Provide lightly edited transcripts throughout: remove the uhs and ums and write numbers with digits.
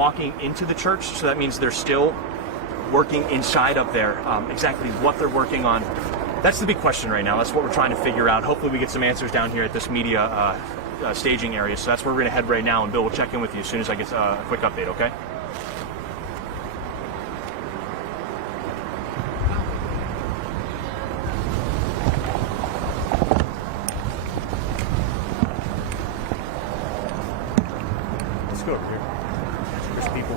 walking into the church, so that means they're still working inside up there. Exactly what they're working on, that's the big question right now. That's what we're trying to figure out. Hopefully we get some answers down here at this media staging area. So that's where we're going to head right now, and Bill will check in with you as soon as I get a quick update, okay? Let's go over here. There's people.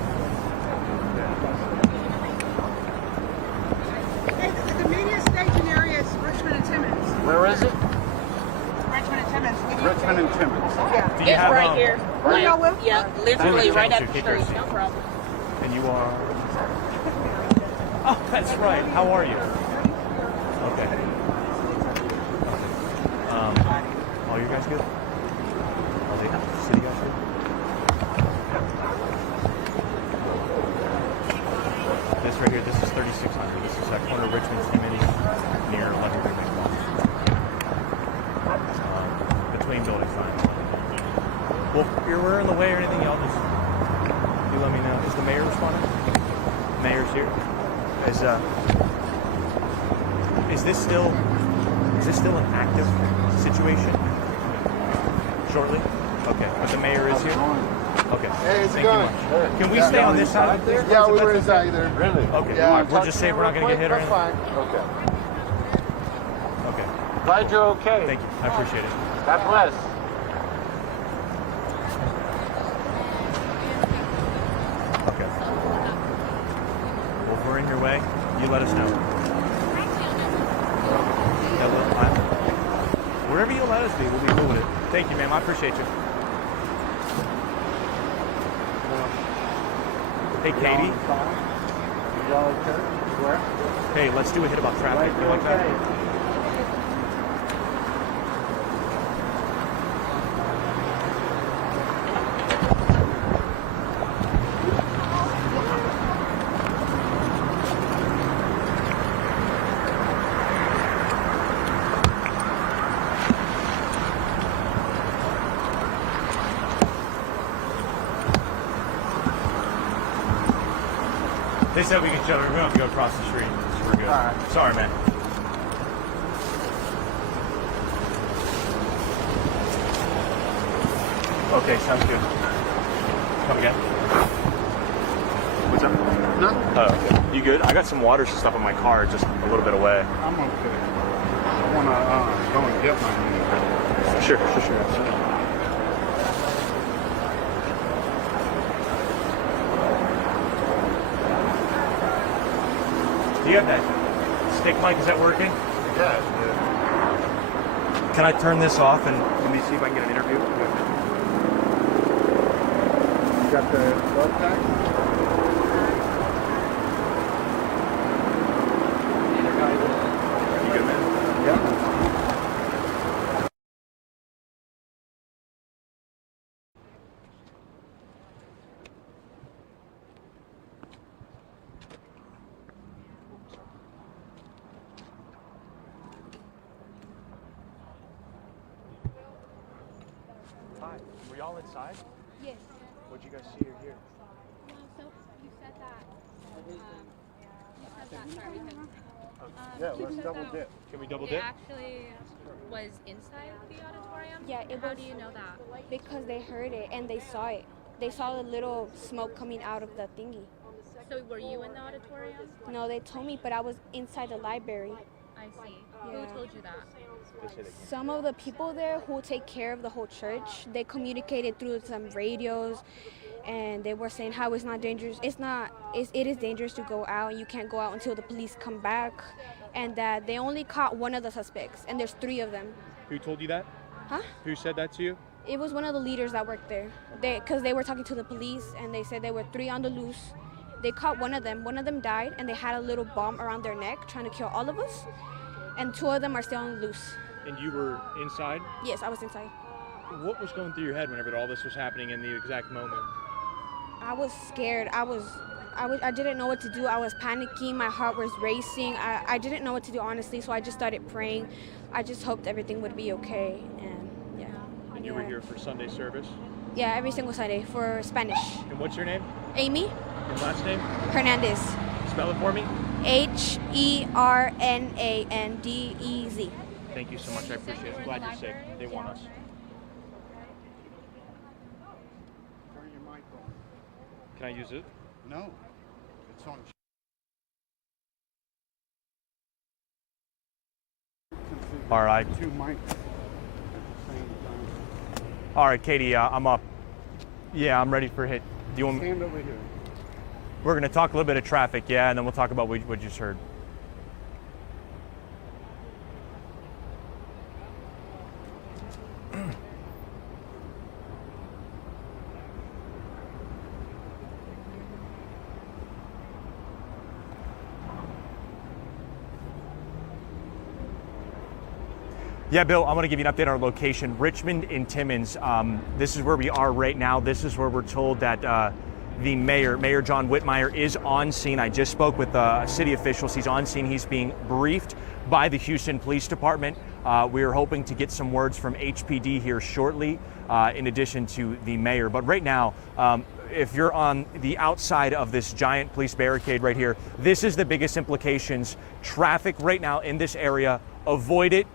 Hey, the media staging area is Richmond and Timmins. Where is it? Richmond and Timmins. Richmond and Timmins. Yeah. Do you have, right here. Where y'all live? Yeah, literally right up the Keep your street. seat. No problem. And you are? Oh, that's right. How are you? Okay. All you guys good? All the city guys good? This right here, this is 3600. This is that corner of Richmond Timmins near Lakewood Church. Between buildings, fine. Well, if we're in the way or anything, y'all just you let me know. Is the mayor responding? Mayor's here. Is this still an active situation? Shortly? Okay. But the mayor is here? Okay. Hey, it's Thank going. you much. Can we stay on this side? Yeah, we were inside there. Really? Okay. Yeah, All right. We'll just say we're not going to get hit or anything. Fine. Okay. Okay. Glad you're okay. Thank you. I appreciate it. God bless. Okay. Well, if we're in your way, you let us know. Yeah, wherever you let us be, we'll be cool with it. Thank you, ma'am. I appreciate you. Hey, Katie. Y'all okay? Where? Hey, let's do a hit about traffic. You like that? They said we can shut it. We don't have to go across the street. So we're good. All right. Sorry, man. Okay, sounds good. Come again? What's up? Nothing. Oh, okay. You good? I got some waters and stuff in my car, just a little bit away. I'm okay. I want to go and get my Sure. Absolutely. Do you have that stick mic? Is that working? Yeah. Can I turn this off and let me see if I can get an interview? You got the love tag? You good, man? Yeah. Hi. Were y'all inside? Yes. What'd you guys see or hear? So you said that. Sorry. Yeah, You let's said double that dip. Can we double It dip? actually was inside the auditorium. Yeah, it How was- do you know that? Because they heard it and they saw it. They saw the little smoke coming out of the thingy. So were you in the auditorium? No, they told me, but I was inside the library. I see. Yeah. Who told you that? Some of the people there who take care of the whole church, they communicated through some radios, and they were saying how it's not dangerous. It is dangerous to go out, and you can't go out until the police come back, and that they only caught one of the suspects, and there's 3 of them. Who told you that? Huh? Who said that to you? It was one of the leaders that worked there. Because they were talking to the police, and they said there were 3 on the loose. They caught one of them. One of them died, and they had a little bomb around their neck trying to kill all of us. And 2 of them are still on the loose. And you were inside? Yes, I was inside. What was going through your head whenever all this was happening in the exact moment? I was scared. I didn't know what to do. I was panicking. My heart was racing. I didn't know what to do, honestly, so I just started praying. I just hoped everything would be okay, and yeah. And you were here for Sunday service? Yeah, every single Sunday for Spanish. And what's your name? Amy Your last name? Hernandez. Spell it for me. Hernandez. Thank you so much. I appreciate it. I'm glad you're safe. They want us. Turn your mic on. Can I use it? No, it's on. All right. Two mics at the same time. All right, Katie, I'm up. Yeah, I'm ready for hit. Do you want me? Stand over here. We're going to talk a little bit of traffic, yeah, and then we'll talk about what you just heard. Yeah, Bill, I'm going to give you an update on our location, Richmond and Timmins. This is where we are right now. This is where we're told that the Mayor John Whitmire, is on scene. I just spoke with city officials. He's on scene. He's being briefed by the Houston Police Department. We are hoping to get some words from HPD here shortly, in addition to the mayor. But right now, if you're on the outside of this giant police barricade right here, this is the biggest implications. Traffic right now in this area, avoid it.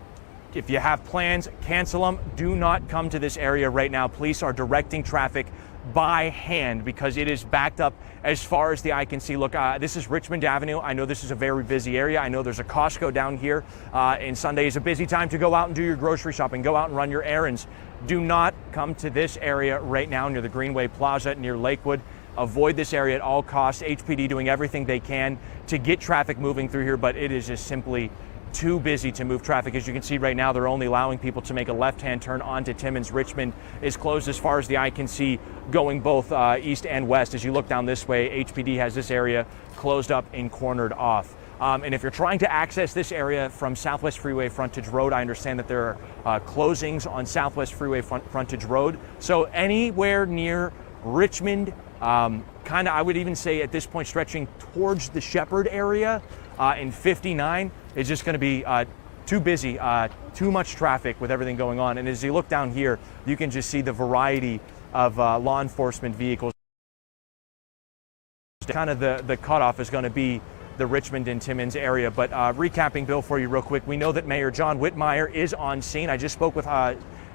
If you have plans, cancel them. Do not come to this area right now. Police are directing traffic by hand because it is backed up as far as the eye can see. Look, this is Richmond Avenue. I know this is a very busy area. I know there's a Costco down here, and Sunday is a busy time to go out and do your grocery shopping, go out and run your errands. Do not come to this area right now near the Greenway Plaza, near Lakewood. Avoid this area at all costs. HPD doing everything they can to get traffic moving through here, but it is just simply too busy to move traffic. As you can see right now, they're only allowing people to make a left-hand turn onto Timmins. Richmond is closed as far as the eye can see, going both east and west. As you look down this way, HPD has this area closed up and cornered off. And if you're trying to access this area from Southwest Freeway Frontage Road, I understand that there are closings on Southwest Freeway Frontage Road. So anywhere near Richmond, kind of, I would even say at this point, stretching towards the Shepherd area in 59, is just going to be too busy, too much traffic with everything going on. And as you look down here, you can just see the variety of law enforcement vehicles. Kind of the cutoff is going to be the Richmond and Timmins area. But recapping, Bill, for you real quick, we know that Mayor John Whitmire is on scene. I just spoke with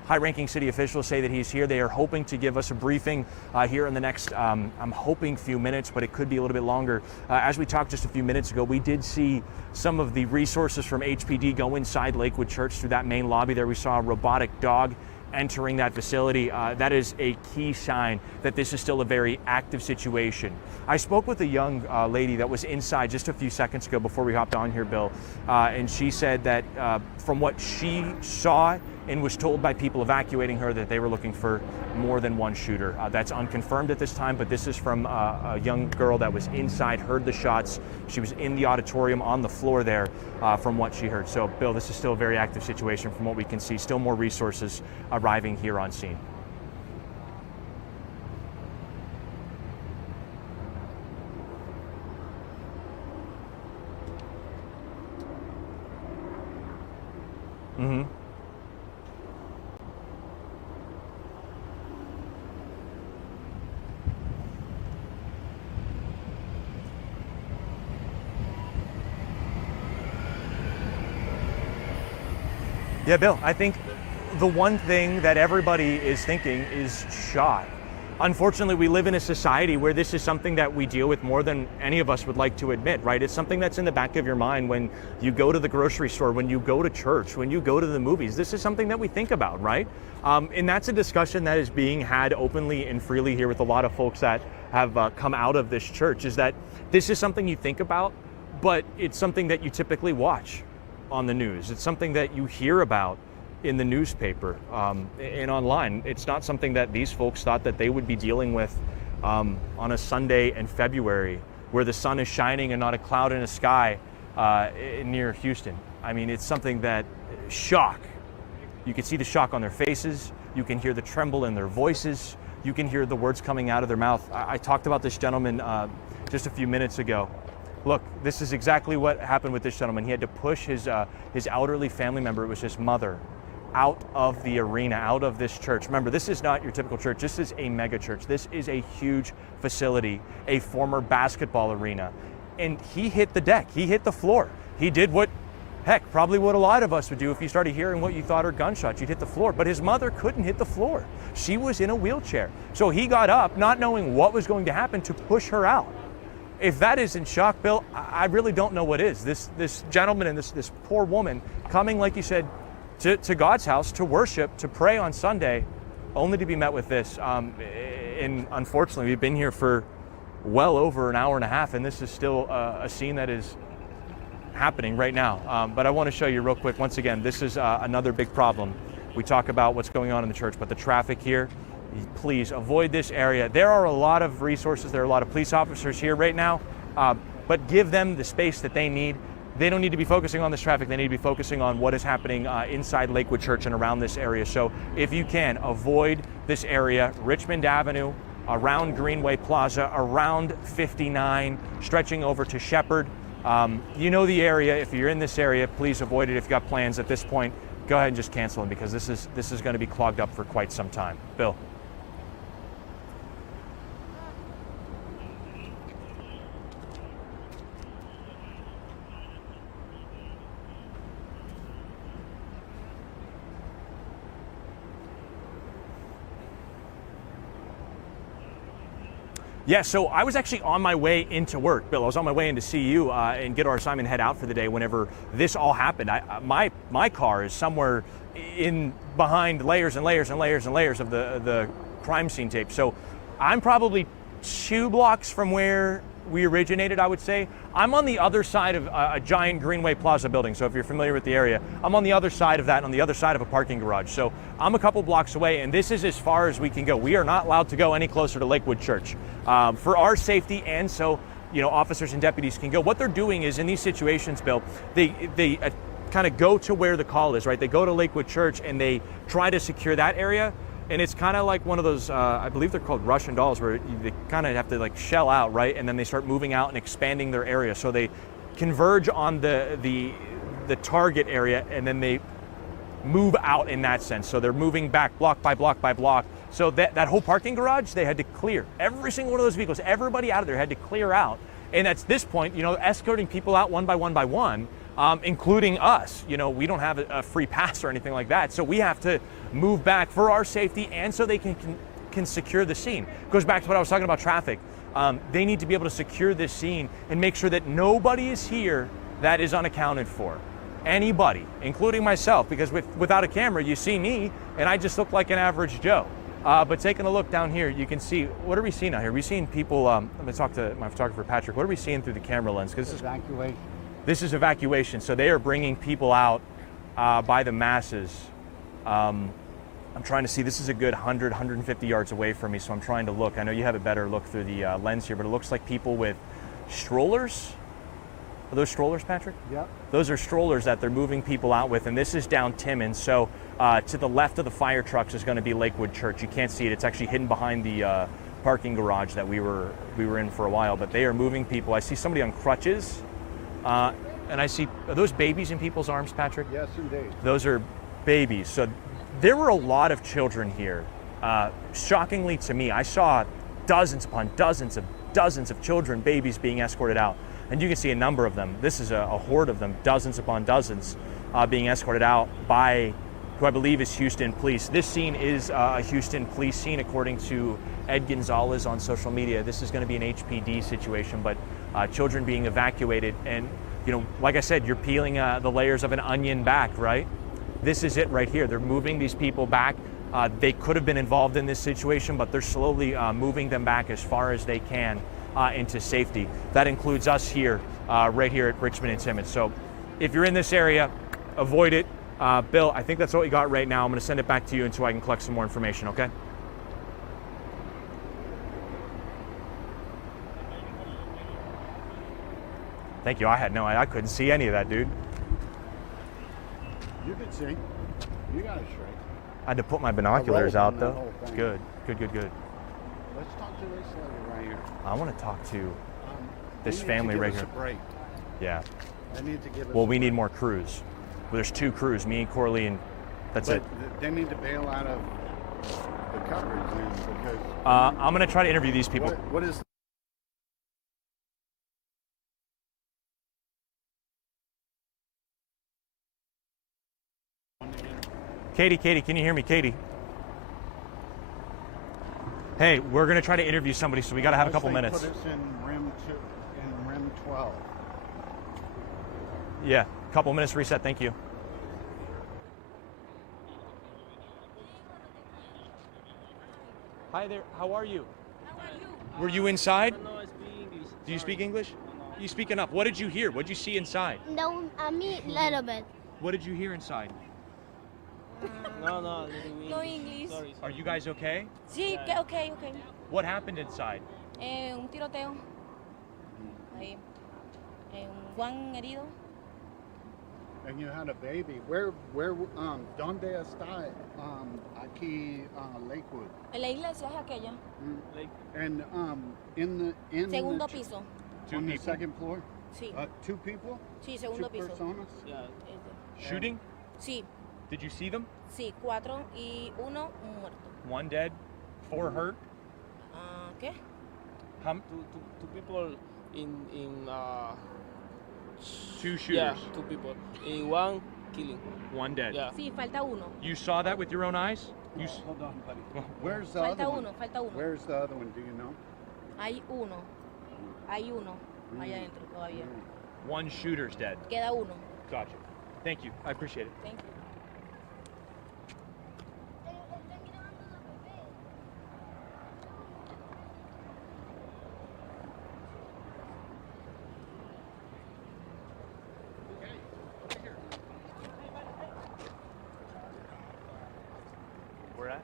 high-ranking city officials, say that he's here. They are hoping to give us a briefing here in the next, I'm hoping, few minutes, but it could be a little bit longer. As we talked just a few minutes ago, we did see some of the resources from HPD go inside Lakewood Church through that main lobby there. We saw a robotic dog entering that facility. That is a key sign that this is still a very active situation. I spoke with a young lady that was inside just a few seconds ago before we hopped on here, Bill, and she said that from what she saw and was told by people evacuating her, that they were looking for more than one shooter. That's unconfirmed at this time, but this is from a young girl that was inside, heard the shots. She was in the auditorium on the floor there from what she heard. So, Bill, this is still a very active situation from what we can see. Still more resources arriving here on scene. Mm-hmm. Yeah, Bill, I think the one thing that everybody is thinking is shock. Unfortunately, we live in a society where this is something that we deal with more than any of us would like to admit, right? It's something that's in the back of your mind when you go to the grocery store, when you go to church, when you go to the movies. This is something that we think about, right? And that's a discussion that is being had openly and freely here with a lot of folks that have come out of this church, is that this is something you think about, but it's something that you typically watch on the news. It's something that you hear about in the newspaper and online. It's not something that these folks thought that they would be dealing with on a Sunday in February where the sun is shining and not a cloud in the sky near Houston. I mean, it's something that shock. You can see the shock on their faces. You can hear the tremble in their voices. You can hear the words coming out of their mouth. I talked about this gentleman just a few minutes ago. Look, this is exactly what happened with this gentleman. He had to push his elderly family member, it was his mother, out of the arena, out of this church. Remember, this is not your typical church. This is a mega church. This is a huge facility, a former basketball arena. And he hit the deck. He hit the floor. He did what, heck, probably what a lot of us would do if you started hearing what you thought are gunshots. You'd hit the floor. But his mother couldn't hit the floor. She was in a wheelchair. So he got up, not knowing what was going to happen, to push her out. If that isn't shock, Bill, I really don't know what is. This gentleman and this poor woman coming, like you said, to God's house to worship, to pray on Sunday, only to be met with this. And unfortunately, we've been here for well over an hour and a half, and this is still a scene that is happening right now. But I want to show you real quick. Once again, this is another big problem. We talk about what's going on in the church, but the traffic here, please avoid this area. There are a lot of resources. There are a lot of police officers here right now, but give them the space that they need. They don't need to be focusing on this traffic. They need to be focusing on what is happening inside Lakewood Church and around this area. So if you can, avoid this area, Richmond Avenue, around Greenway Plaza, around 59, stretching over to Shepherd. You know the area. If you're in this area, please avoid it. If you've got plans at this point, go ahead and just cancel them, because this is going to be clogged up for quite some time. Bill. Yeah, so I was actually on my way into work, Bill. I was on my way in to see you and get our assignment, head out for the day whenever this all happened. My car is somewhere in behind layers and layers and layers and layers of the crime scene tape. So I'm probably 2 blocks from where we originated, I would say. I'm on the other side of a giant Greenway Plaza building. So if you're familiar with the area, I'm on the other side of that, on the other side of a parking garage. So I'm a couple blocks away, and this is as far as we can go. We are not allowed to go any closer to Lakewood Church for our safety, and so officers and deputies can go. What they're doing is, in these situations, Bill, they kind of go to where the call is, right? They go to Lakewood Church and they try to secure that area. And it's kind of like one of those, I believe they're called Russian dolls, where they kind of have to like shell out, right? And then they start moving out and expanding their area. So they converge on the target area, and then they move out in that sense. So they're moving back block by block by block. So that whole parking garage, they had to clear. Every single one of those vehicles, everybody out of there had to clear out. And at this point, escorting people out one by one by one, including us. We don't have a free pass or anything like that. So we have to move back for our safety and so they can secure the scene. Goes back to what I was talking about, traffic. They need to be able to secure this scene and make sure that nobody is here that is unaccounted for. Anybody, including myself, because without a camera, you see me and I just look like an average Joe. But taking a look down here, you can see, what are we seeing out here? We're seeing people, I'm going to talk to my photographer, Patrick. What are we seeing through the camera lens? Because Evacuation. This is evacuation. So they are bringing people out by the masses. I'm trying to see, this is a good 100, 150 yards away from me, so I'm trying to look. I know you have a better look through the lens here, but it looks like people with strollers. Are those strollers, Patrick? Yep. Those are strollers that they're moving people out with, and this is down Timmins. So to the left of the fire trucks is going to be Lakewood Church. You can't see it. It's actually hidden behind the parking garage that we were in for a while, but they are moving people. I see somebody on crutches, and I see, are those babies in people's arms, Patrick? Yes, indeed. Those are babies. So there were a lot of children here. Shockingly to me, I saw dozens upon dozens of children, babies being escorted out. And you can see a number of them. This is a horde of them, dozens upon dozens being escorted out by who I believe is Houston Police. This scene is a Houston Police scene, according to Ed Gonzalez on social media. This is going to be an HPD situation, but children being evacuated. And, like I said, you're peeling the layers of an onion back, right? This is it right here. They're moving these people back. They could have been involved in this situation, but they're slowly moving them back as far as they can into safety. That includes us here, right here at Richmond and Timmins. So if you're in this area, avoid it. Bill, I think that's what we got right now. I'm going to send it back to you until I can collect some more information, okay? Thank you. I couldn't see any of that, dude. You can see. You got it straight. I had to put my binoculars out, though. It's Good. Good. Let's talk to this lady right here. I want to talk to this They need family to give right us here. A break. Yeah. They need to give us Well, a we need break. more crews. Well, there's 2 crews, me and Corley and That's But it. they need to bail out of the coverage then because I'm going to try to interview these people. what is Katie, can you hear me? Katie. Hey, we're going to try to interview somebody, so we got to have a couple minutes. Put us in REM 12. Yeah, couple minutes reset. Thank you. Hi there. How are you? How are you? Were you inside? No, I speak English. Do you speak English? You speak enough. What did you hear? What did you see inside? No, a me little bit. What did you hear inside? No, No English. Sorry. Are you guys okay? Sí, okay. What happened inside? Un tiroteo. Ahí. Juan herido. And you had a baby. Where ¿Dónde está aquí Lakewood? En la iglesia es aquella. And in Segundo the piso. on the people? second floor? Sí. Two people? Sí, segundo Two piso. personas? Yeah. Shooting? Sí, Did you see them? sí, 4 y 1 muerto. One dead, 4 hurt. ¿Qué? How, Two people in two shooters. yeah, two people in one killing. One dead. Yeah. Sí, falta uno. You saw that with your own eyes? You Hold on, buddy. Where's the Falta other one? falta uno. Where's the other one? Do you know? Hay uno allá adentro todavía. one shooter's dead. Queda uno. Gotcha. Thank you. I appreciate it. Thank you. Where at?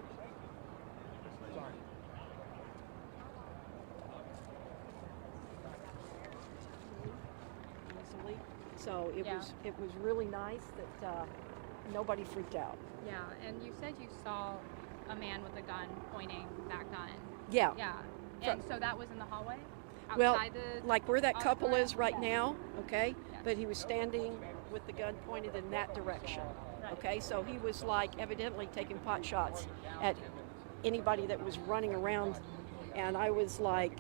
Easily. So Yeah. it was really nice that nobody freaked out. Yeah, and you said you saw a man with a gun pointing that gun. Yeah. Yeah. And so that was in the hallway? Well, Outside the like where that couple auditorium? is right now, okay? Yeah. But he was standing with the gun pointed in that direction. Right. Okay, so he was like evidently taking pot shots at anybody that was running around, and I was like,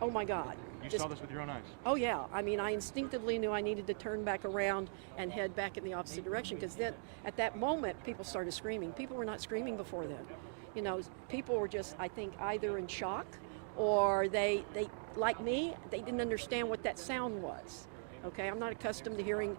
oh my God. You Just- saw this with your own eyes. Oh yeah, I mean, I instinctively knew I needed to turn back around and head back in the opposite direction because then, at that moment, people started screaming. People were not screaming before then. You know, people were just, I think, either in shock or they like me, they didn't understand what that sound was. Okay, I'm not accustomed to hearing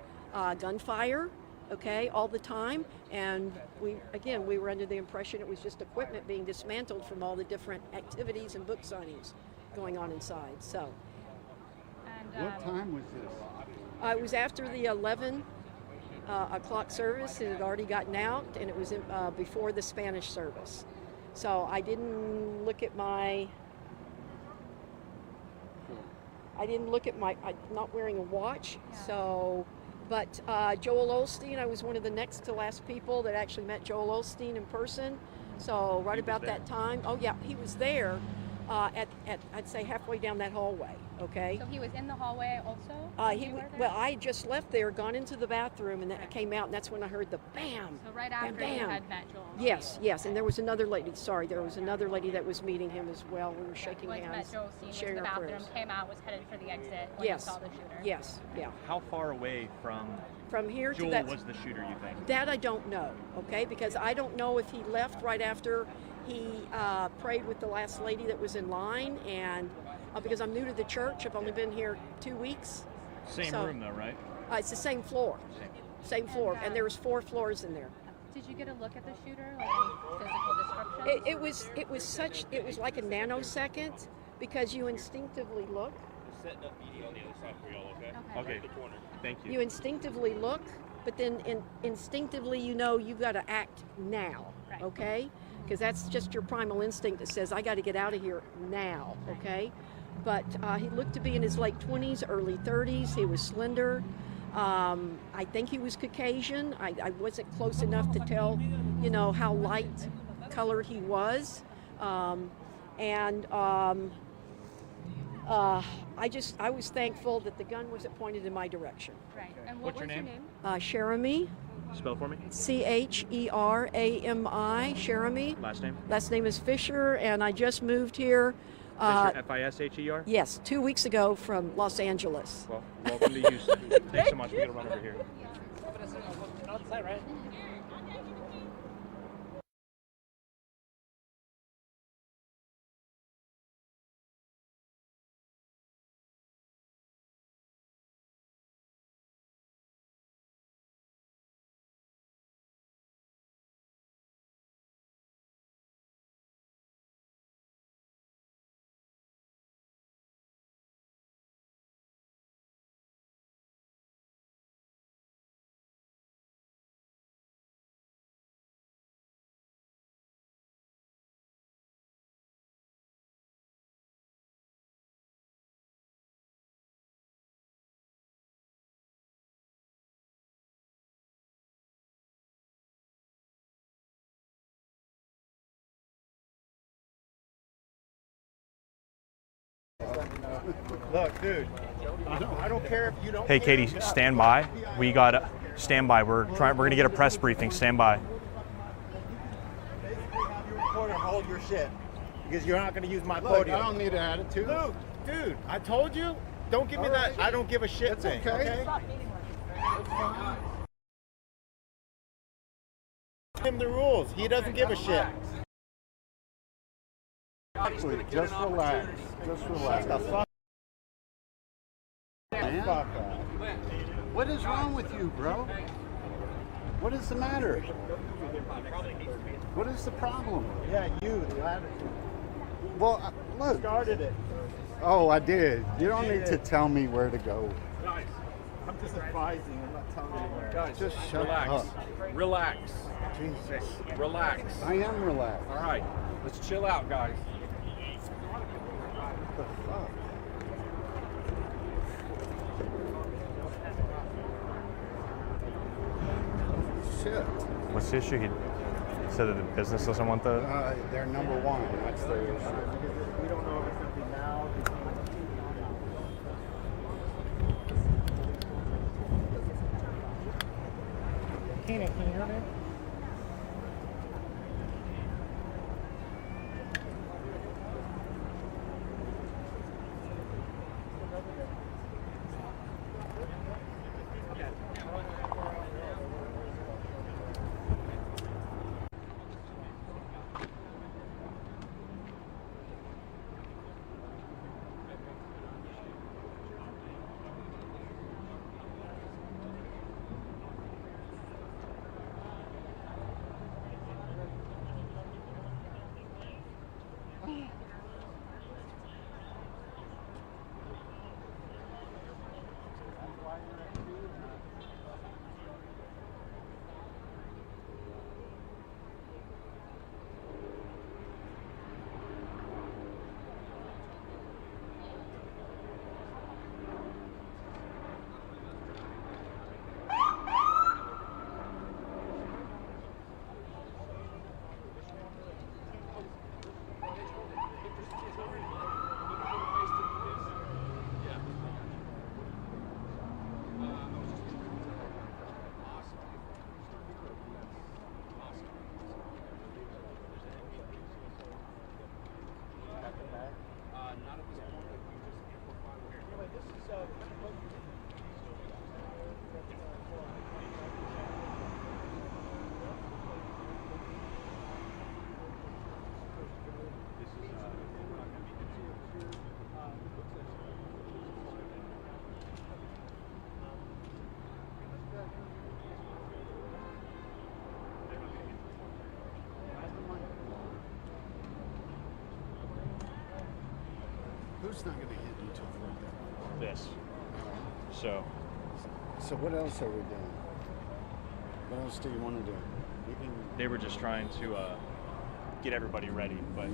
gunfire, okay, all the time. And we were under the impression it was just equipment being dismantled from all the different activities and book signings going on inside. So. And, What time was this? It was after the 11 o'clock service. It had already gotten out, and it was before the Spanish service. So I didn't look at my. I'm not wearing a watch. So, but Joel Osteen, I was one of the next to last people that actually met Joel Osteen in person. So right about that time, oh yeah, he was there. At I'd say halfway down that hallway. Okay. So he was in the hallway also? Well, I had just left there, gone into the bathroom, and then I came out, and that's when I heard the bam. So right after bam, you bam. had met Joel. Yes, and there was another lady. Sorry, there was another lady that was meeting him as well. We were shaking Went to met hands, Joel, seen sharing the our bathroom, prayers. came out, was headed for the exit when Yes. you saw the shooter. Yes, yeah. How far away from From here Joel to that. was the shooter, you think? That I don't know. Okay, because I don't know if he left right after he prayed with the last lady that was in line, and because I'm new to the church, I've only been here 2 weeks. Same So- room though, right? It's the same floor, same floor, and there was 4 floors in there. Did you get a look at the shooter? Like any physical description? It was like a nanosecond because you instinctively look. Okay. Thank you. You instinctively look, but then instinctively you know you've got to act now, Right. okay? Because that's just your primal instinct that says, I got to get out of here now, okay? But he looked to be in his late 20s, early 30s. He was slender. I think he was Caucasian. I wasn't close enough to tell, how light colored he was. I was thankful that the gun wasn't pointed in my direction. Right. And What's what your was name? your name? Sheremy, Spell it for me. Cherami, Cherami. Last name? Last name is Fisher, and I just moved here. Fisher, Fisher? Yes, 2 weeks ago from Los Angeles. Well, welcome to Houston. Thanks so much. We gotta run over here. Look, dude, I don't care if you don't. Hey, Katie, stand by. We got stand by. We're gonna get a press briefing. Stand by. Reporter, hold your shit, because you're not going to use my podium. I don't need an attitude. Luke, dude, I told you, don't give me that. I don't give a shit thing. Okay. Him the rules. He doesn't give a shit. Actually, just relax. Just relax. The fuck. Man. Fuck off. What is wrong with you, bro? What is the matter? What is the problem? Yeah, you, the attitude. Well, look. Started it. Oh, I did. You don't need to tell me where to go. Guys, I'm just advising. I'm not telling you where. Guys, just shut up. Relax. Jesus. Relax. I am relaxed. All right. Let's chill out, guys. What the fuck? Shit. What's the issue? He said that the business doesn't want the. They're number one. That's their issue. We don't know if it's going to be now. Keenan, can you hear me? Who's not going to hit until 4:30? This. So. So what else are we doing? What else do you want to do? You can... They were just trying to get everybody ready, but.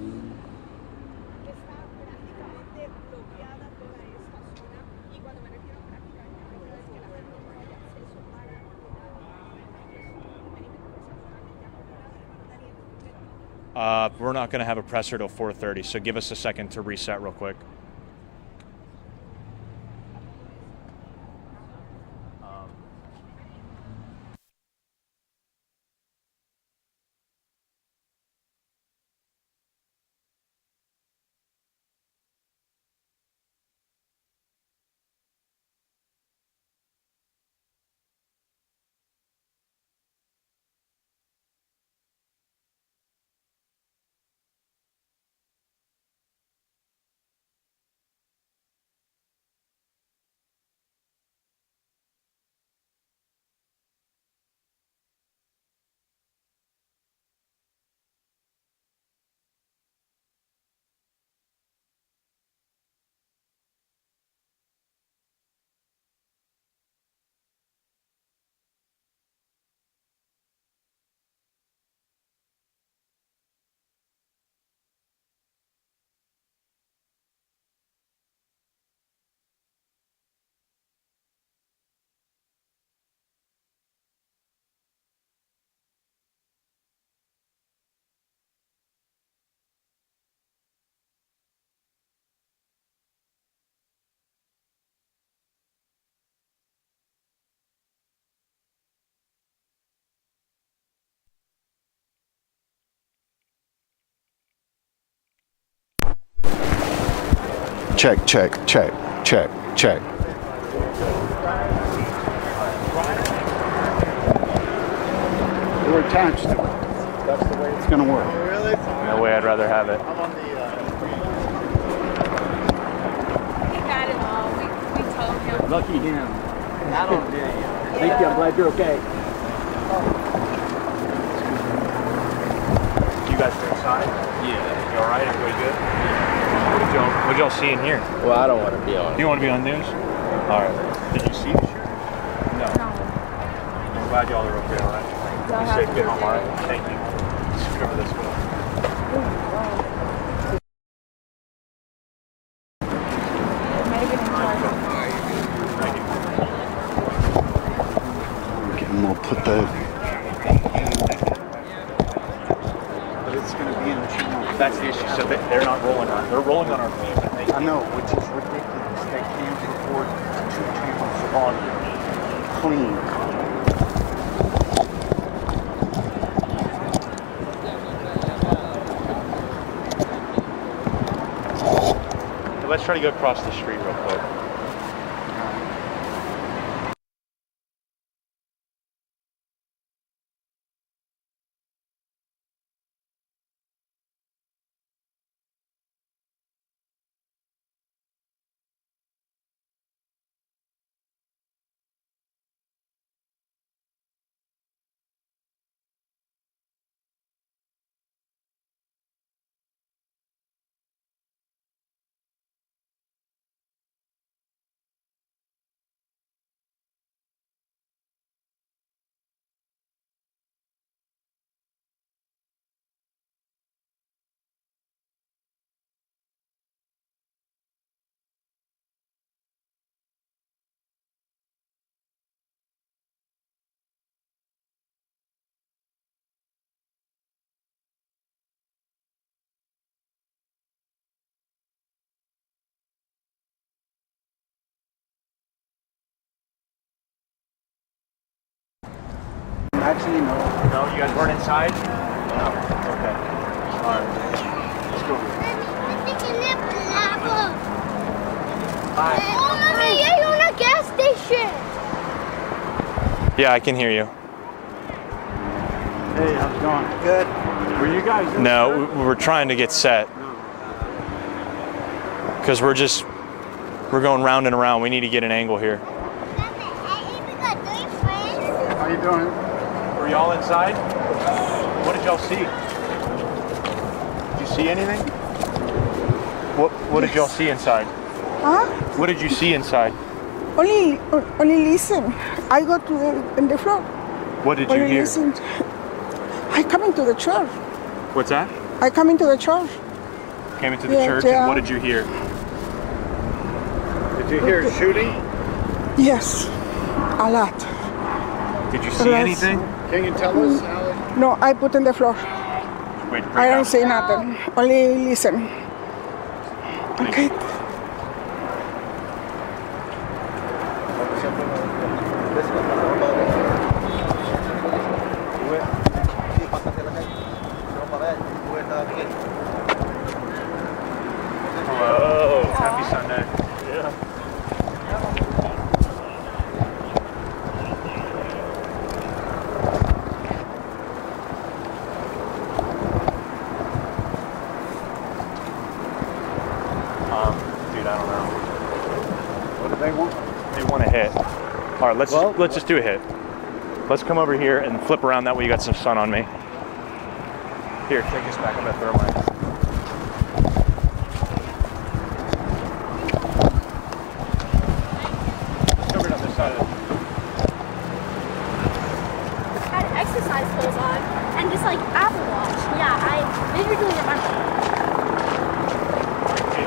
We're not going to have a presser till 4:30, so give us a second to reset real quick. Check, check, check, check, check. We're attached to it. That's the way it's going to work. Really? No way I'd rather have it. I'm on the. He got it all. We told him. Lucky him. I don't do it. Thank you. I'm glad you're okay. You guys are inside? Yeah. You all right? Everybody good? What did y'all see in here? Well, I don't want to be on Do you want to be on news? All right. Did you see the shooting? No. I'm glad y'all are okay, all right? Be safe, get home, all right? Thank you. Scoot over this way. Thank you. Okay, and we'll put the... But it's going to be in the channel. That's the issue. So they're not rolling on. They're rolling on our feed, but they I know, which is ridiculous. They can't record 2 channels of audio. Clean. Let's try to go across the street real quick. Actually, no. No, you guys weren't inside? No. Okay. All right. Let's go. Hi. Hay una gas station. Yeah, I can hear you. Hey, how's it going? Good. Were you guys in No, the church? we're trying to get set. Because we're going round and around. We need to get an angle here. How you doing? Were y'all inside? What did y'all see? Did you see anything? What did y'all see inside? Huh? What did you see inside? Only listen. I go to the floor. What did you Only hear? listen. I come into the church. What's that? I come into the church. Came into the Yeah, church, yeah. and what did you hear? Did you hear shooting? Yes, a lot. Did you see Yes. anything? Can you tell us how it... No, I put in the floor. Wait, I don't say nothing. Only listen. Okay. Hello. Happy Sunday. Yeah. Dude, I don't know. What do they want? They want a hit. All right, let's just do a hit. Let's come over here and flip around. That way you got some sun on me. Here, take this back. I'm gonna throw mine.